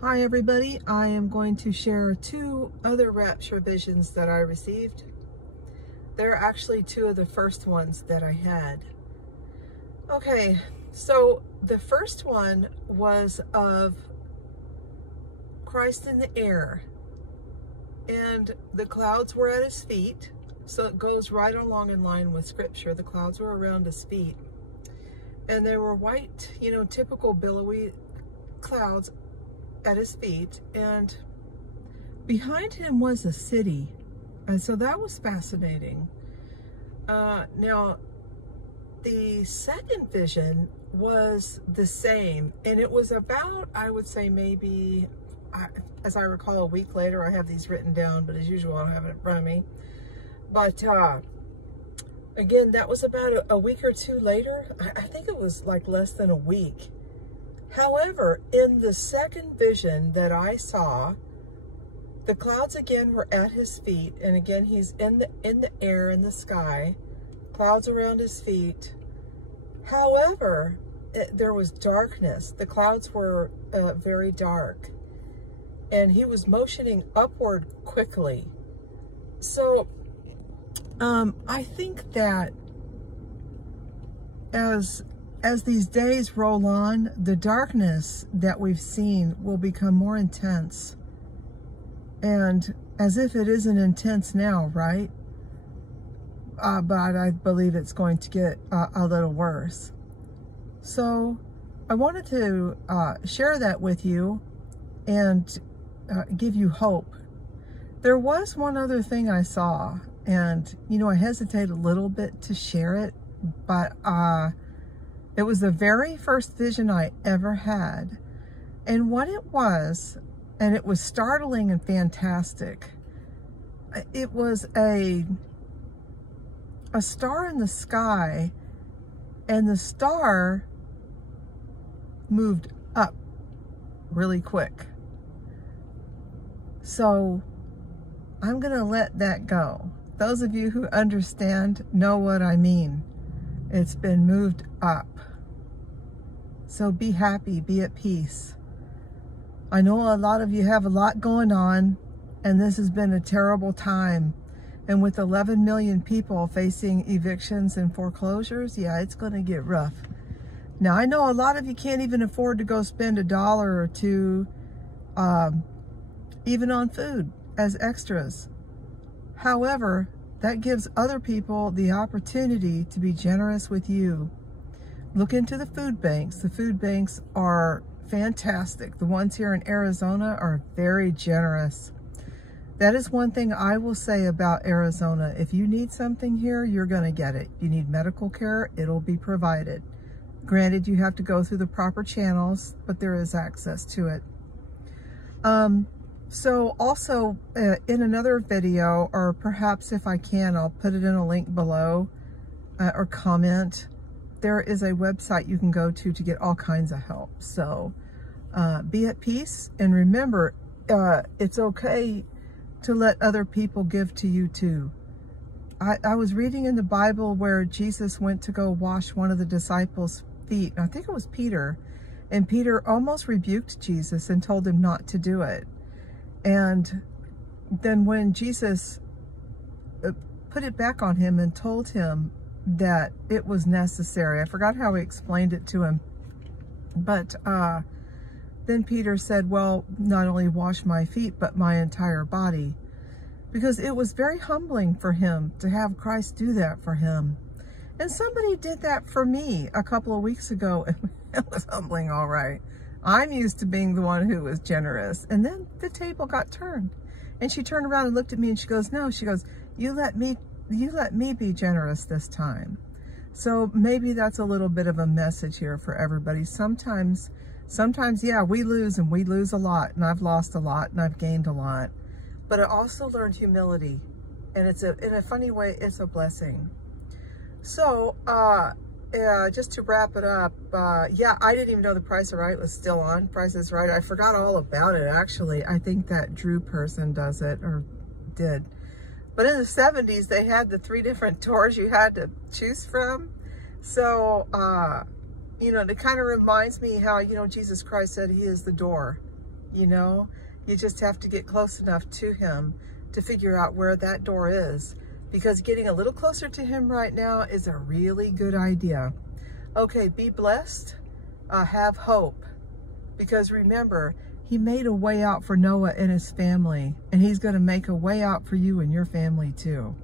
Hi everybody, I am going to share two other rapture visions that I received. They're actually two of the first ones that I had. Okay, so the first one was of Christ in the air, and the clouds were at his feet, so it goes right along in line with scripture. The clouds were around his feet, and they were white, typical billowy clouds at his feet, and behind him was a city, and so that was fascinating. Now the second vision was the same, and it was about, I would say maybe, as I recall, a week later. I have these written down, but as usual I don't have it in front of me. But again, that was about a week or two later. I think it was like less than a week. However, in the second vision that I saw, the clouds again were at his feet, and again he's in the air, in the sky, clouds around his feet. However, there was darkness. The clouds were very dark, and he was motioning upward quickly. So I think that as these days roll on, the darkness that we've seen will become more intense. And as if it isn't intense now, right? But I believe it's going to get a little worse. So I wanted to share that with you and give you hope. There was one other thing I saw, and I hesitate a little bit to share it, but it was the very first vision I ever had. And what it was, and it was startling and fantastic, it was a star in the sky, and the star moved up really quick. So I'm gonna let that go. Those of you who understand know what I mean. It's been moved up. So be happy, be at peace. I know a lot of you have a lot going on, and this has been a terrible time. And with 11 million people facing evictions and foreclosures, yeah, it's going to get rough. Now, I know a lot of you can't even afford to go spend $1 or $2, even on food as extras. However, that gives other people the opportunity to be generous with you. Look into the food banks. The food banks are fantastic. The ones here in Arizona are very generous. That is one thing I will say about Arizona. If you need something here, you're going to get it. You need medical care, it'll be provided. Granted, you have to go through the proper channels, but there is access to it. So also in another video, or perhaps if I can, I'll put it in a link below or comment. There is a website you can go to get all kinds of help. So be at peace, and remember, it's okay to let other people give to you too. I was reading in the Bible where Jesus went to go wash one of the disciples' feet. I think it was Peter. And Peter almost rebuked Jesus and told him not to do it. And then when Jesus put it back on him and told him that it was necessary, I forgot how he explained it to him, but then Peter said, well, not only wash my feet, but my entire body, because it was very humbling for him to have Christ do that for him. And somebody did that for me a couple of weeks ago, and it was humbling, all right. I'm used to being the one who was generous. And then the table got turned, and she turned around and looked at me, and she goes, no, she goes, you let me be generous this time. So maybe that's a little bit of a message here for everybody. Sometimes, yeah, we lose, and we lose a lot, and I've lost a lot, and I've gained a lot. But I also learned humility, and in a funny way, it's a blessing. So, just to wrap it up, yeah, I didn't even know the Price is Right was still on. Price is Right. I forgot all about it, actually. I think that Drew person does it, or did. But in the 70s, they had the 3 different tours you had to choose from. So, you know, it kind of reminds me how, you know, Jesus Christ said he is the door. You know, you just have to get close enough to him to figure out where that door is, because getting a little closer to him right now is a really good idea. Okay, be blessed. Have hope, because remember, he made a way out for Noah and his family, and he's going to make a way out for you and your family too.